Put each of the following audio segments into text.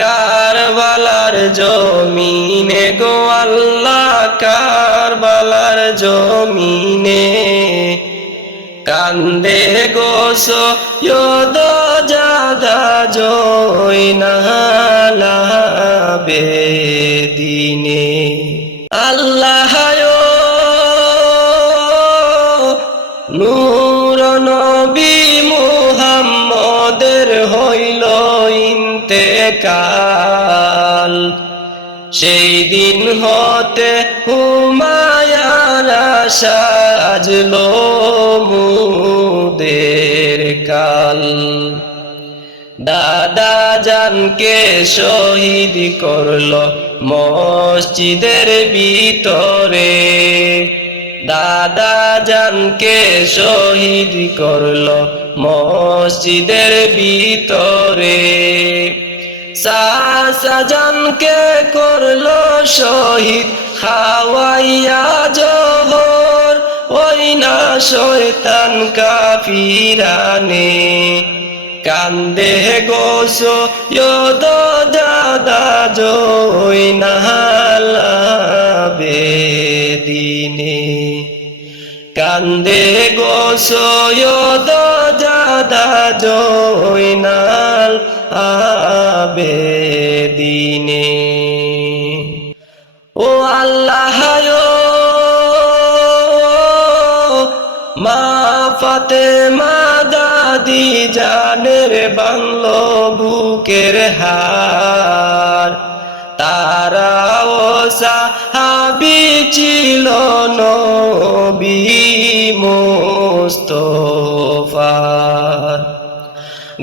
কারবালার জমিনে গো আল্লাহ কারবালার জমিনে কান্দে গো সৈয়দ জাদা জয়নাল আবেদিনে আল্লাহ নূর নবী মুহাম্মদের হইল ইন্তেকাল সেই দিন হতে হুমায়ারা সাজলো মুদের কাল দাদা জানকে শহীদ করলো মসজিদের ভিতরে দাদা জানকে শহীদ করলো মসজিদের ভিতরে চাচা জানকে করলো শহীদ খাওয়াইয়া জহর ওই না শয়তান কাফিরানে কান্দে গো সৈয়দ জাদা জয়নাল আবেদিনে কান্দে গো সৈয়দ জাদা জয়নাল আবেদিনে ও আল্লাহ মা ফাতেমা দাদি জানের বাংলো বুকের হার তারাও সাহাবী ছিল নবী মুস্তাফার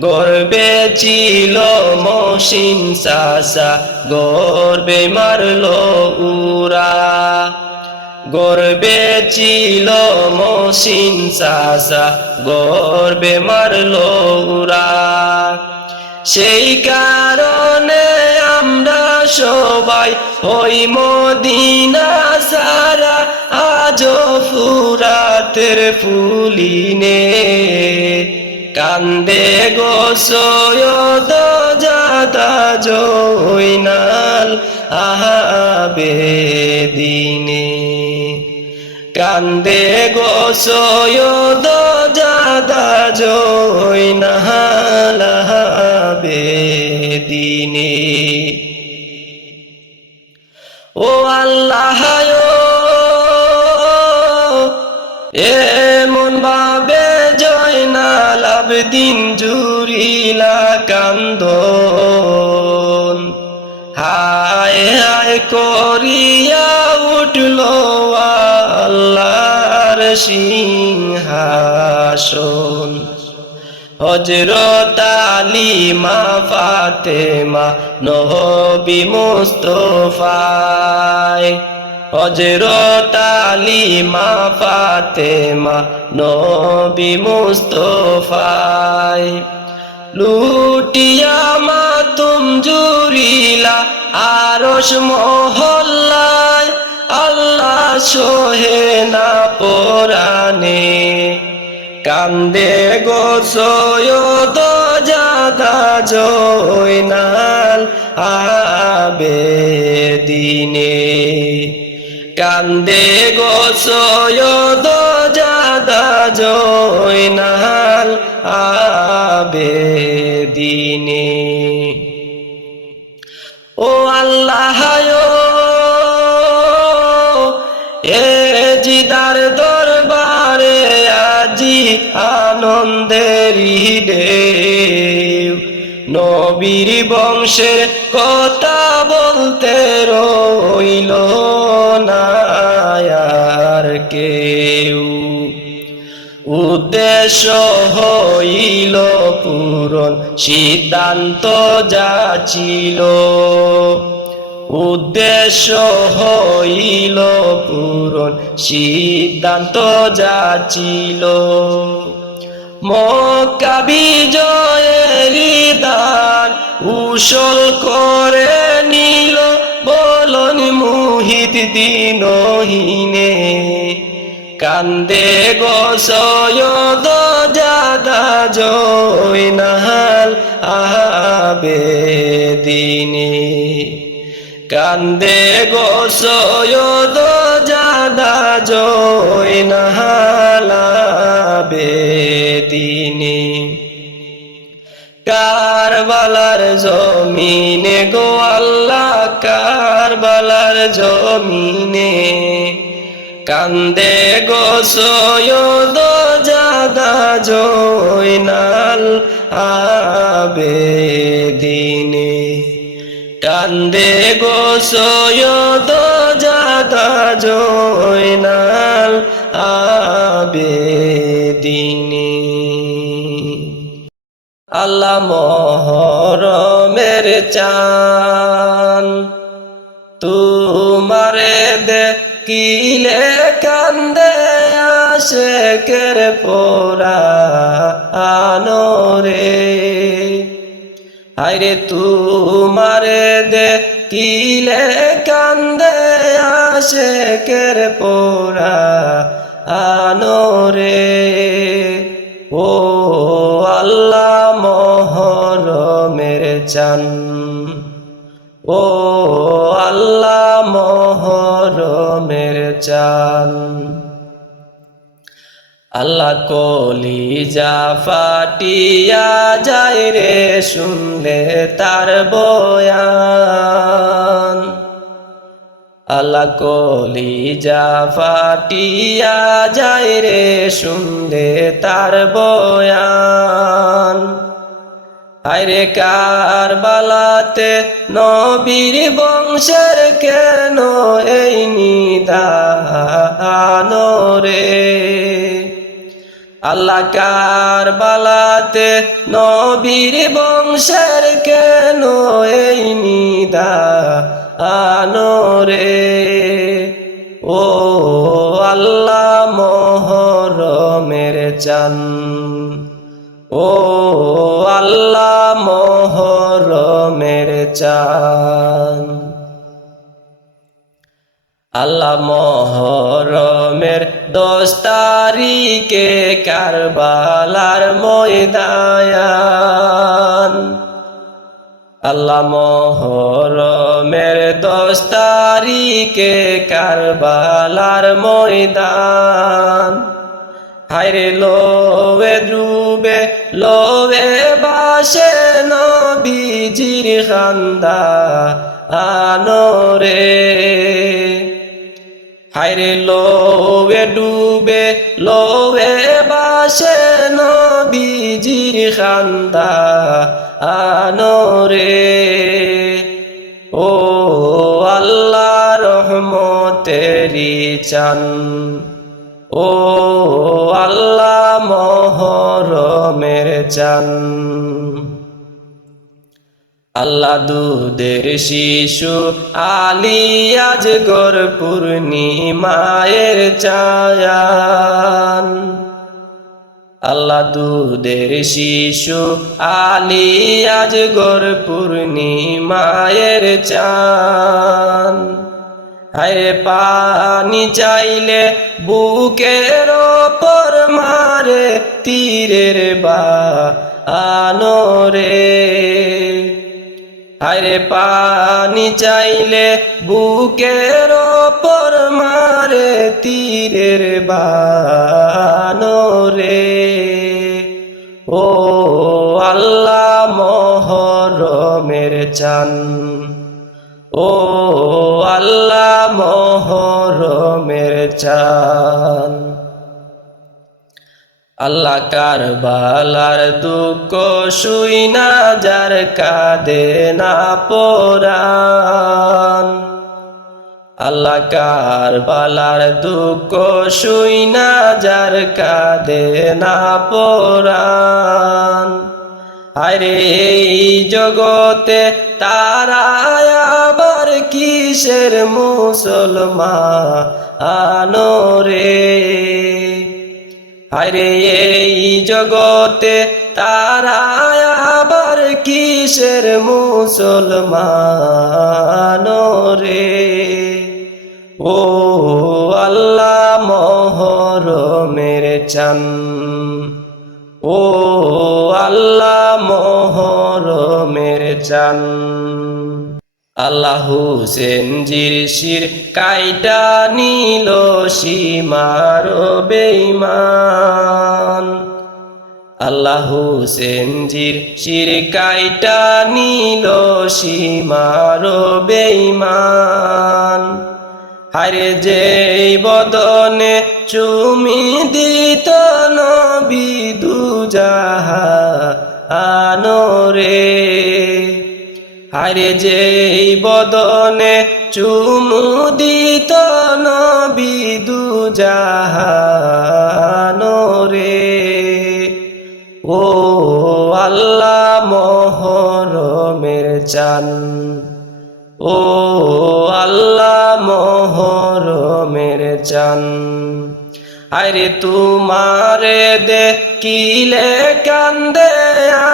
গর্বে ছিল মহসিন চাচা গর্বে মারলো উরা গর্বে ছিল মহসিন চাচা গর্বে মারলো উরা সেই কারণে আমরা সবাই ওই মদিনা সারা আজো ফুরাতের ফুলিনে কান্দে গো সৈয়দ জাদা জয়নাল আবেদিনে কান্দে গো সৈয়দ জাদা জয়নাল আবেদিনে ও আল্লাহ এমন ভাবে জয়নাল আবেদিন জুড়িলা কান্দন হায় হায় করিয়া উঠলো আল্লাহর সিংহাসন হযরত আলী মা ফাতেমা নবী মুস্তাফায় হযরত আলী মা ফাতেমা নবী মুস্তাফায় লুটিয়া মাতুম জুরিলা আরশ মহল্লায় আল্লাহ সোহে না পরানে কান্দে গো সৈয়দ জাদা জয়নাল আবেদিনে কান্দে গো সৈয়দ জাদা জয়নাল আবেদিনে ও আল্লাহ এ জিদার দরবারে আজি আনন্দের ঢেউ নবীর বংশের কথা বলতে রইল না আর কেউ উদ্দেশ্য হইল পূরণ সিদ্ধান্ত যা ছিল উদ্দেশ্য হইল পূরণ সিদ্ধান্ত যা ছিল মক্কা বিজয়ের দান উসল করে নিল বলন মুহিদ্দিন কান্দে গো সৈয়দ জাদা জয়নাল আবেদিনে কান্দে গো সৈয়দ জাদা জয়নাল আবেদিনে কারবালার জমিনে গো আল্লাহ কারবালার জমিনে কান্দে গো সৈয়দ জাদা জয়নাল আবেদিনে কান্দে গো সৈয়দ জাদা জয়নাল আবেদিনে আল্লাহ মহরমের চান তোমারে দেখিলে কান্দে আশেকের পরাণরে হায়রে তোমারে দেখিলে কান্দে আশেকের পরাণরে ও আল্লাহ মহরমের চান ও আল্লাহ মহরমের চান আল্লাহ কলিজা ফাটিয়া যায় রে শুনলে তার বয়ান আল্লাহ কলিজা ফাটিয়া যায় রে শুনলে তার বয়ান আরে কারবালাতে নবীর বংশের কেন এই নিদান রে আল্লাহ কারবালাতে নবীর বংশের কেন এই নিদান রে ও আল্লাহ মহরমের চান ও আল্লাহ মহরমের চান আল্লাহ মহরমের 10 তারিখে কারবালার ময়দান আল্লাহ মহরমের 10 তারিখে কারবালার ময়দান হায়রে লোবে ডুবে লোবে বাসে নবীজির খান্দানরে হায়রে লোবে ডুবে লোবে বাসে নবীজির খান্দানরে ও আল্লাহ রহমতেরি চান ও আল্লাহ মহরমের চান আল্লাহ দুধের শিশু আলী আজগর পূর্ণিমায়ের চায়ান আল্লাহ দুধের শিশু আলী আজগর পূর্ণিমায়ের চান হায় পানি চাইলে বুকের ওপর মারে তীরের বানরে হায় পানি চাইলে বুকের ওপর মারে তীরের বানরে ও আল্লাহ মহরমের চান ও আল্লাহ মহরমের চান আল্লাহ কারবালার দুঃখ শুইনা যার কাঁদে না পরাণ আল্লাহ কারবালার দুঃখ শুইনা যার কাঁদে না পরাণ আরে এই জগতে তারা আবার কিসের মুসলমান রে আরে এই জগতে তারা আবার কিসের মুসলমান রে ও আল্লাহ মহরমের চান ও আল্লাহ মোহরমের চান আল্লাহ হুসেনজির শির কাইটা নিল সীমার বেঈমান আল্লাহ হুসেনজির শির কাইটা নিল সীমার বেঈমান হারে যে বদনে চুমি দিত নবী দুজাহান রে হারে যে বদনে চুমু দিত নবী দুজাহান রে ও আল্লাহ মোহরমের চান ও আল্লাহ মোহরমের চান আরে তোমারে দেখিলে কান্দে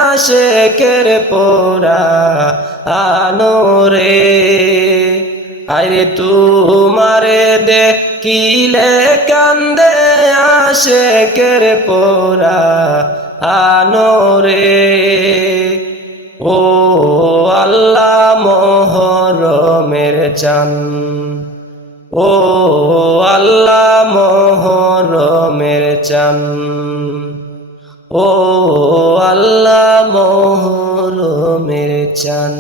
আশেকের পোরা আনোরে আরে তোমারে দেখিলে কান্দে আশেকের পোরা আনোরে ও আল্লাহ মোহরমের চান ও আল্লাহ মোহরমের চান ও আল্লাহ মোহরমের চান